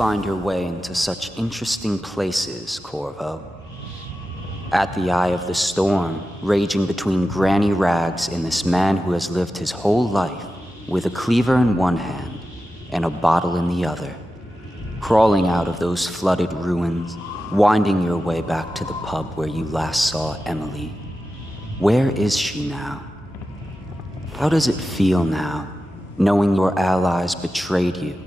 find your way into such interesting places, Corvo. At the eye of the storm, raging between granny rags and this man who has lived his whole life with a cleaver in one hand and a bottle in the other. Crawling out of those flooded ruins, winding your way back to the pub where you last saw Emily. Where is she now? How does it feel now, knowing your allies betrayed you?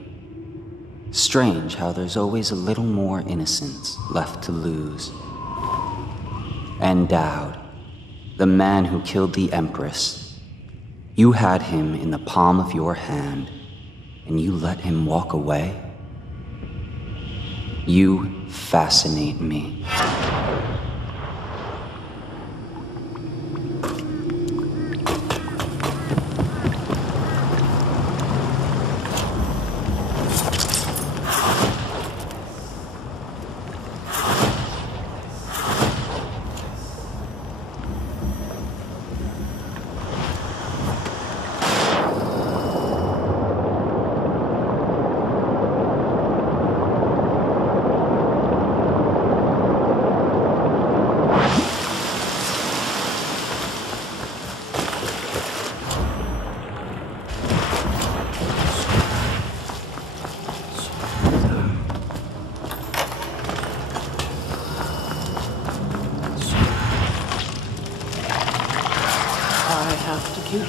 Strange how there's always a little more innocence left to lose. And Dowd, the man who killed the Empress. You had him in the palm of your hand, and you let him walk away? You fascinate me.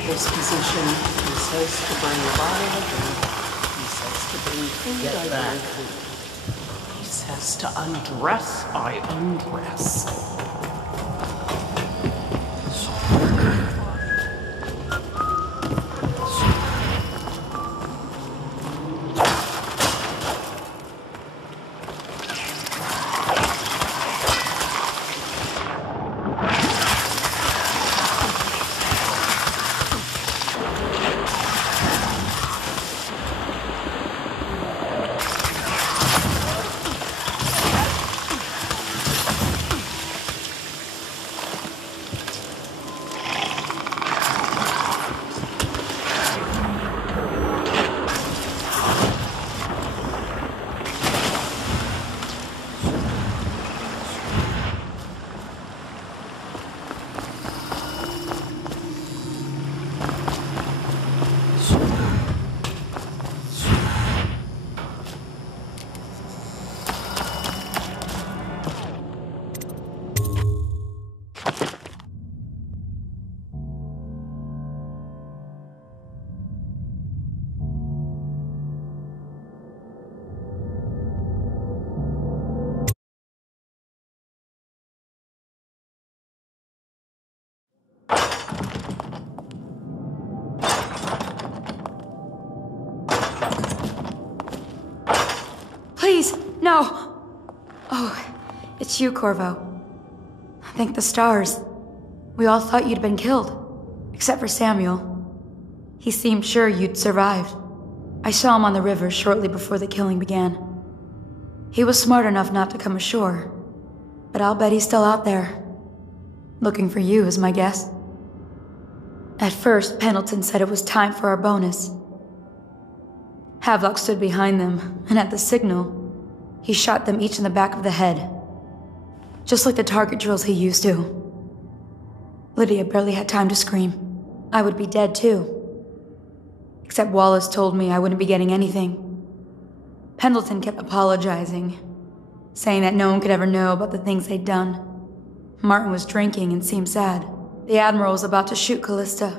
This position, he says to bring a bottle of drink, he says to bring food, I bring food. He says to undress, I undress. Please, no! Oh, it's you, Corvo. Thank the stars. We all thought you'd been killed, except for Samuel. He seemed sure you'd survived. I saw him on the river shortly before the killing began. He was smart enough not to come ashore, but I'll bet he's still out there. Looking for you is my guess. At first, Pendleton said it was time for our bonus. Havelock stood behind them, and at the signal, he shot them each in the back of the head. Just like the target drills he used to. Lydia barely had time to scream. I would be dead too. Except Wallace told me I wouldn't be getting anything. Pendleton kept apologizing, saying that no one could ever know about the things they'd done. Martin was drinking and seemed sad. The Admiral was about to shoot Callista.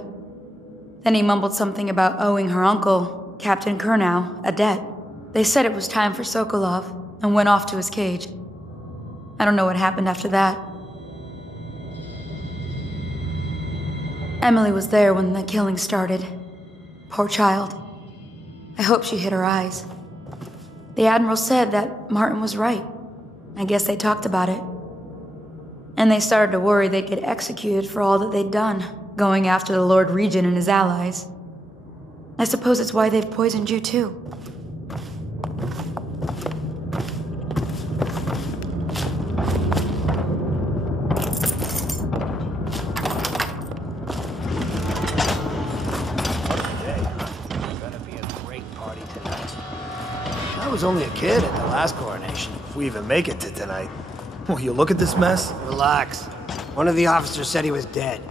Then he mumbled something about owing her uncle, Captain Kurnow, a debt. They said it was time for Sokolov, and went off to his cage. I don't know what happened after that. Emily was there when the killing started. Poor child. I hope she hid her eyes. The Admiral said that Martin was right. I guess they talked about it. And they started to worry they'd get executed for all that they'd done, going after the Lord Regent and his allies. I suppose it's why they've poisoned you too. was only a kid at the last coronation, if we even make it to tonight. Will you look at this mess? Relax. One of the officers said he was dead.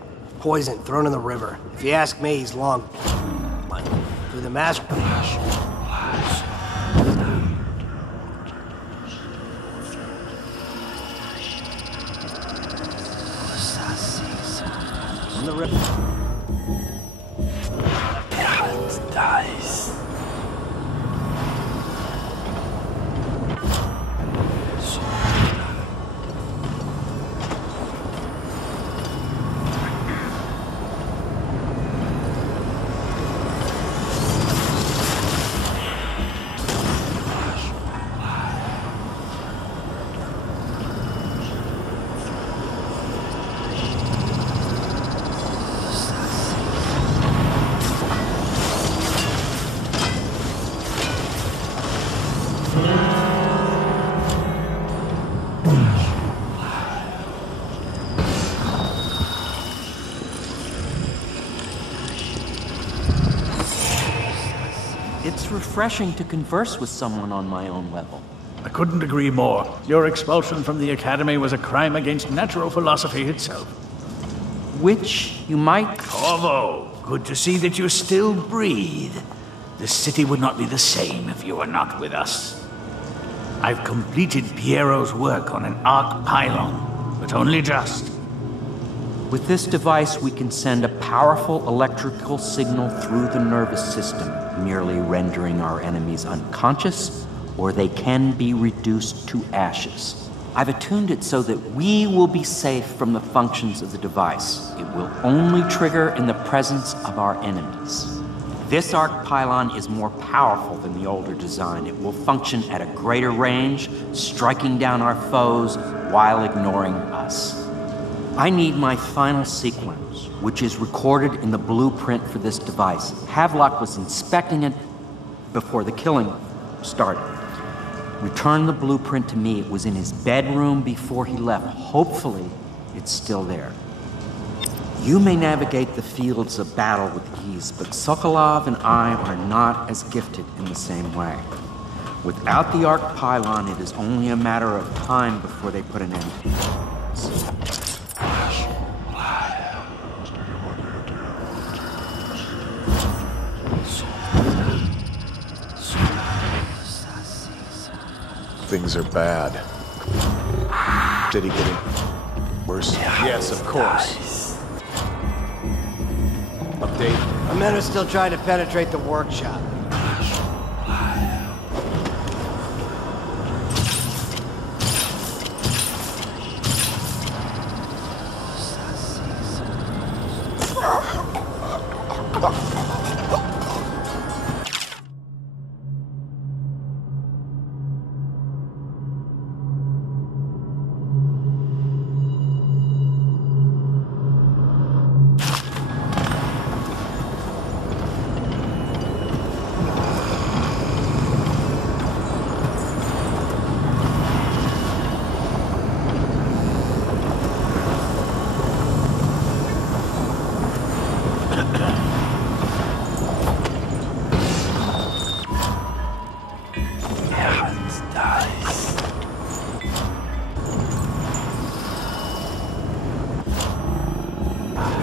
Poisoned, thrown in the river. If you ask me, he's long... through the mask... in the river. Dice. It's refreshing to converse with someone on my own level. I couldn't agree more. Your expulsion from the Academy was a crime against natural philosophy itself. Which you might... Corvo, good to see that you still breathe. The city would not be the same if you were not with us. I've completed Piero's work on an arc pylon, but only just. With this device, we can send a powerful electrical signal through the nervous system, merely rendering our enemies unconscious, or they can be reduced to ashes. I've attuned it so that we will be safe from the functions of the device. It will only trigger in the presence of our enemies. This arc pylon is more powerful than the older design. It will function at a greater range, striking down our foes while ignoring us. I need my final sequence, which is recorded in the blueprint for this device. Havelock was inspecting it before the killing started. Return the blueprint to me. It was in his bedroom before he left. Hopefully, it's still there. You may navigate the fields of battle with ease, but Sokolov and I are not as gifted in the same way. Without the arc pylon, it is only a matter of time before they put an end to it. Things are bad. Did he get it worse? Yes, of course. Update. Our men are still trying to penetrate the workshop.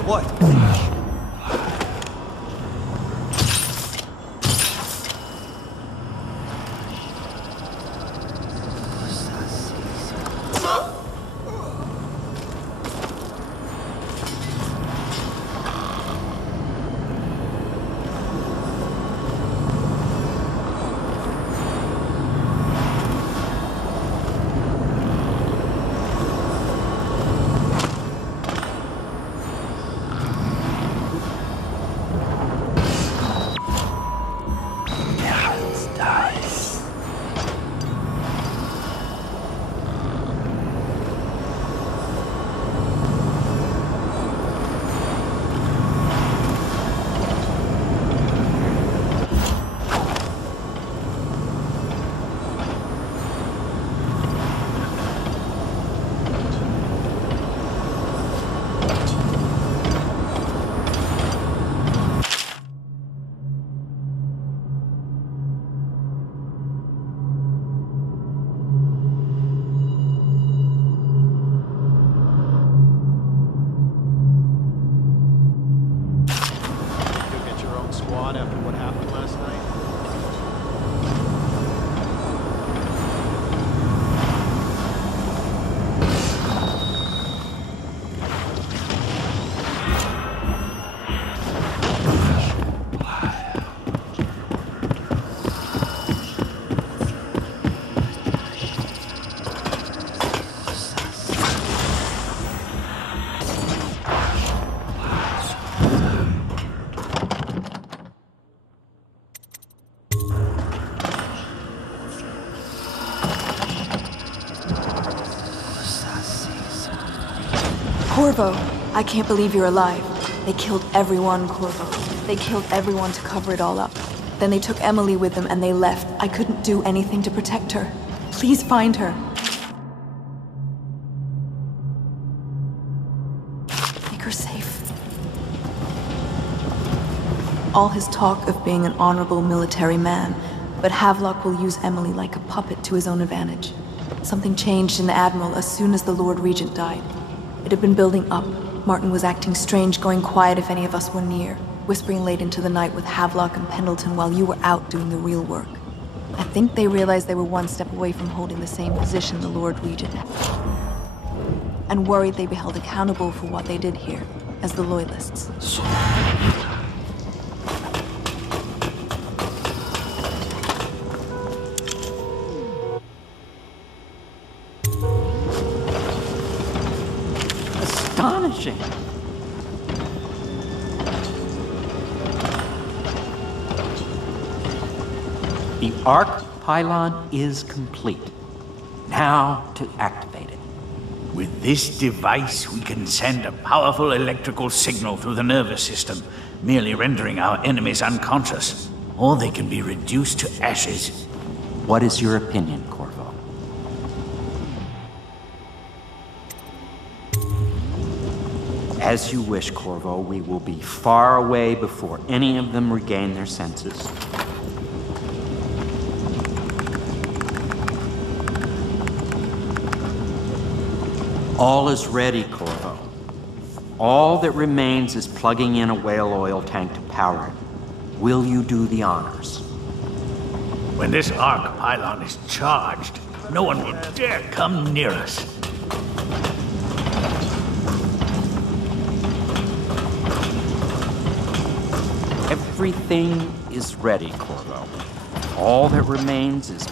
What? Corvo, I can't believe you're alive. They killed everyone, Corvo. They killed everyone to cover it all up. Then they took Emily with them and they left. I couldn't do anything to protect her. Please find her. Make her safe. All his talk of being an honorable military man, but Havelock will use Emily like a puppet to his own advantage. Something changed in the Admiral as soon as the Lord Regent died. It had been building up. Martin was acting strange, going quiet if any of us were near, whispering late into the night with Havelock and Pendleton while you were out doing the real work. I think they realized they were one step away from holding the same position the Lord Regent had, and worried they'd be held accountable for what they did here, as the Loyalists. Astonishing! The arc pylon is complete. Now to activate it. With this device, we can send a powerful electrical signal through the nervous system, merely rendering our enemies unconscious, or they can be reduced to ashes. What is your opinion, Corvo? As you wish, Corvo. We will be far away before any of them regain their senses. All is ready, Corvo. All that remains is plugging in a whale oil tank to power it. Will you do the honors? When this arc pylon is charged, no one will dare come near us. Everything is ready, Corvo. All that remains is...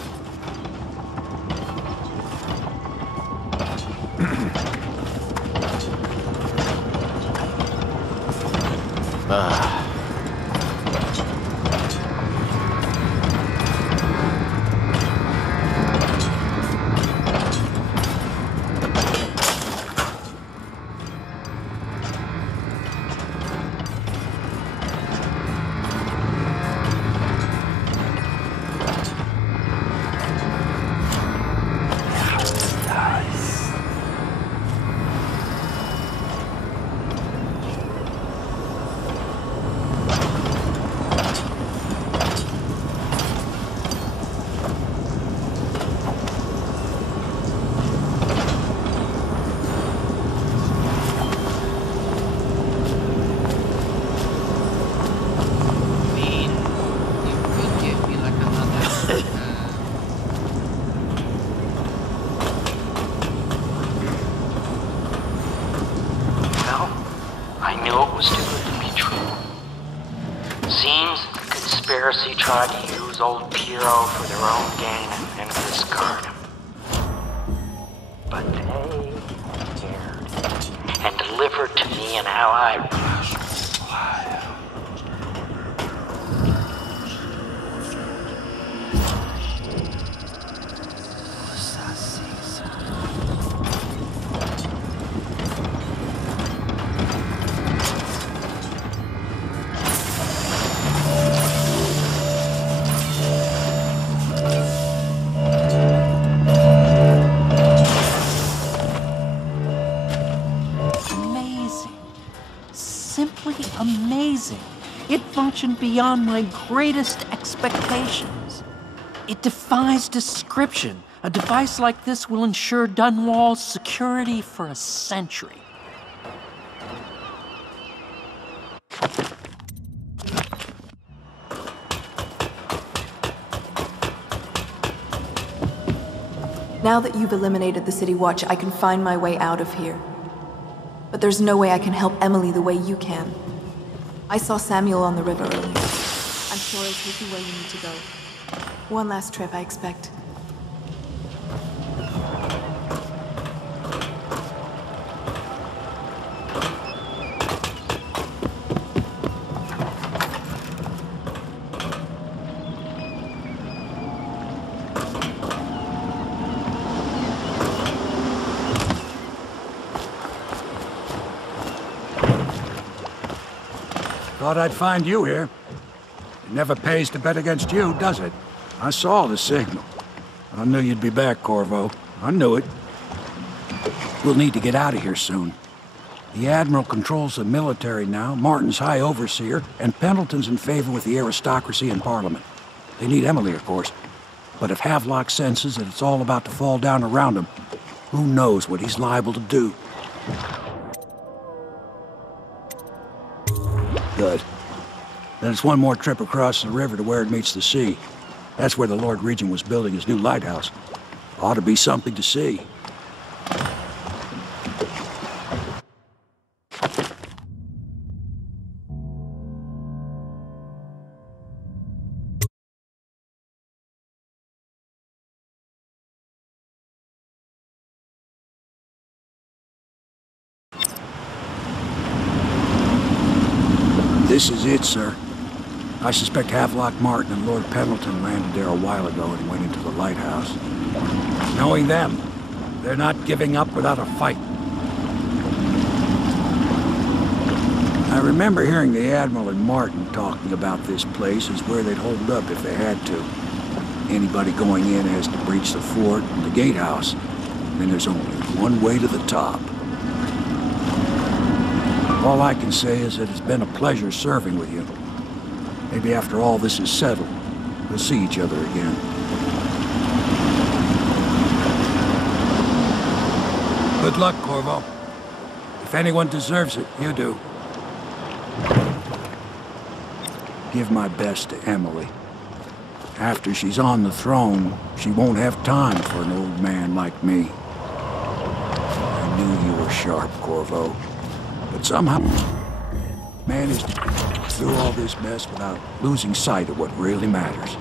Tried to use old Piero for their own gain and discard him. But they cared and delivered to me an ally. It functioned beyond my greatest expectations. It defies description. A device like this will ensure Dunwall's security for a century. Now that you've eliminated the City Watch, I can find my way out of here. But there's no way I can help Emily the way you can. I saw Samuel on the river earlier. I'm sure he'll take you where you need to go. One last trip, I expect. Thought I'd find you here. It never pays to bet against you, does it? I saw the signal. I knew you'd be back, Corvo. I knew it. We'll need to get out of here soon. The Admiral controls the military now, Martin's High Overseer, and Pendleton's in favor with the aristocracy and Parliament. They need Emily, of course. But if Havelock senses that it's all about to fall down around him, who knows what he's liable to do? Good. Then it's one more trip across the river to where it meets the sea. That's where the Lord Regent was building his new lighthouse. Ought to be something to see. This is it, sir. I suspect Havelock Martin and Lord Pendleton landed there a while ago and went into the lighthouse. Knowing them, they're not giving up without a fight. I remember hearing the Admiral and Martin talking about this place as where they'd hold up if they had to. Anybody going in has to breach the fort and the gatehouse. Then there's only one way to the top. All I can say is that it's been a pleasure serving with you. Maybe after all this is settled, we'll see each other again. Good luck, Corvo. If anyone deserves it, you do. Give my best to Emily. After she's on the throne, she won't have time for an old man like me. I knew you were sharp, Corvo. But somehow, managed to get through all this mess without losing sight of what really matters.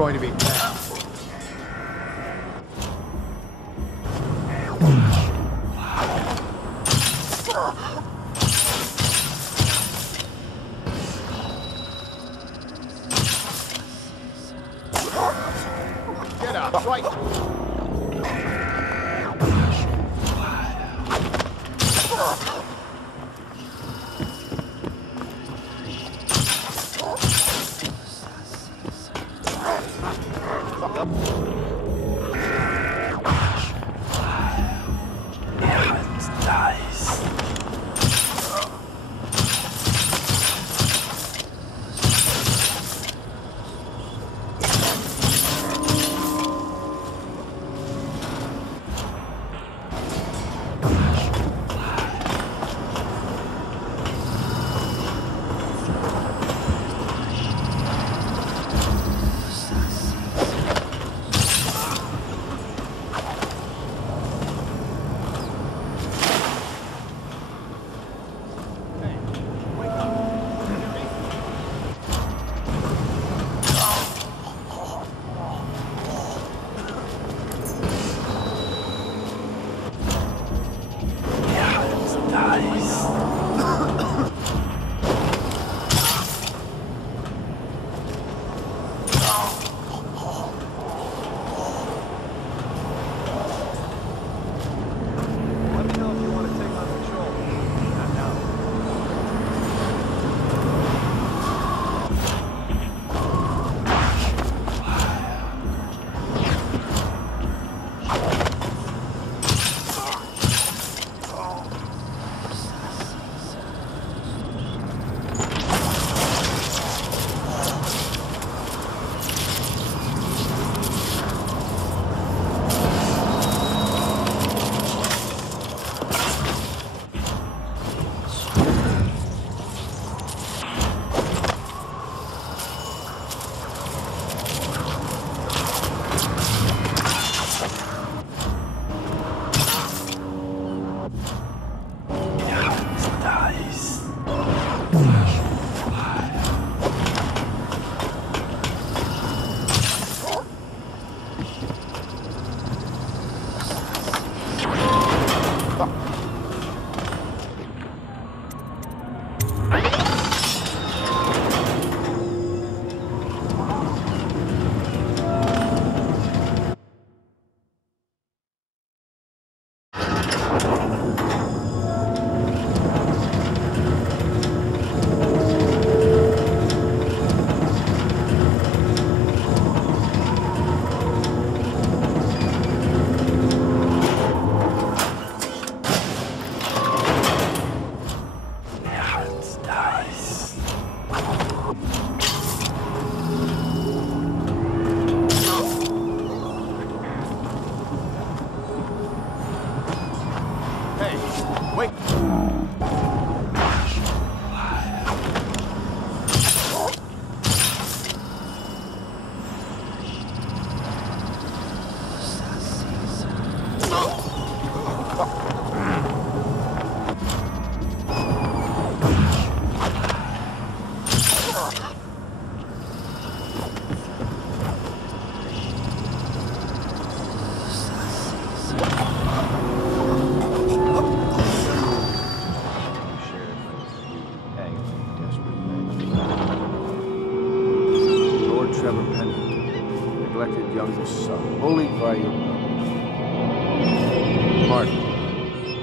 going to be tough. Get up, right.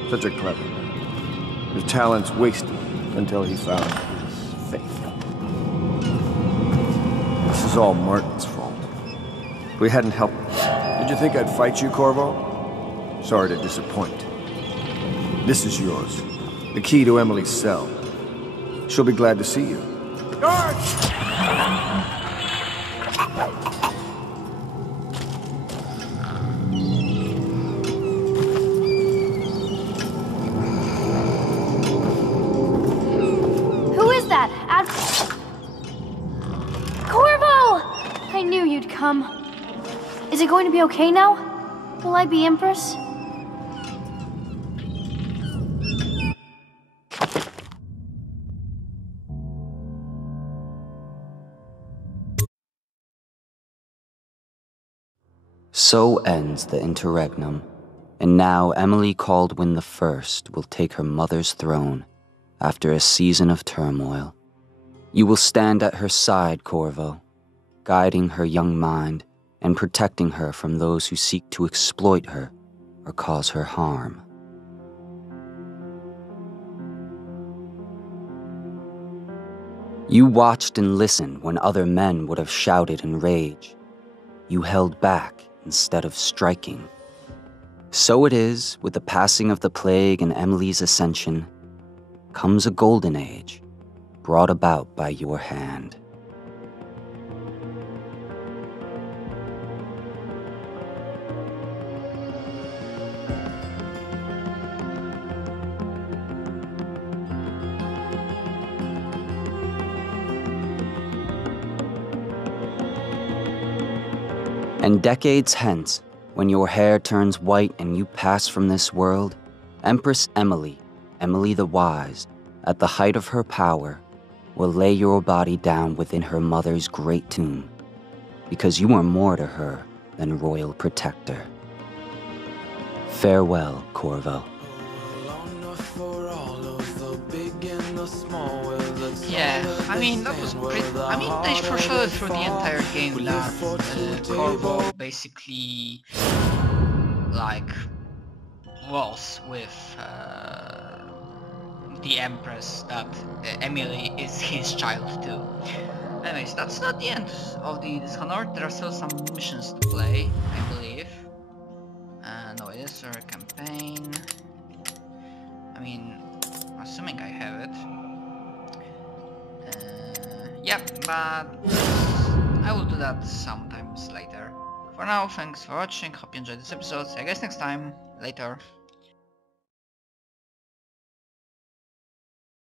Such a clever man. His talents wasted until he found his faith. This is all Martin's fault. If we hadn't helped him, did you think I'd fight you, Corvo? Sorry to disappoint. This is yours. The key to Emily's cell. She'll be glad to see you. Guards! Is it going to be okay now? Will I be Empress? So ends the interregnum, and now Emily Caldwin I will take her mother's throne after a season of turmoil. You will stand at her side, Corvo, guiding her young mind and protecting her from those who seek to exploit her or cause her harm. You watched and listened when other men would have shouted in rage. You held back instead of striking. So it is, with the passing of the plague and Emily's ascension, comes a golden age, brought about by your hand. And decades hence, when your hair turns white and you pass from this world, Empress Emily, Emily the Wise, at the height of her power, will lay your body down within her mother's great tomb, because you are more to her than royal protector. Farewell, Corvo. Yeah, I mean, that was pretty... I mean, they foreshadowed through the entire game that Corvo basically, like, was with the Empress, that Emily is his child too. Anyways, that's not the end of the Dishonored. There are still some missions to play, I believe. No, it is our campaign. I mean, assuming I have it. Yeah, but I will do that sometimes later. For now, thanks for watching, hope you enjoyed this episode, see you guys next time, later.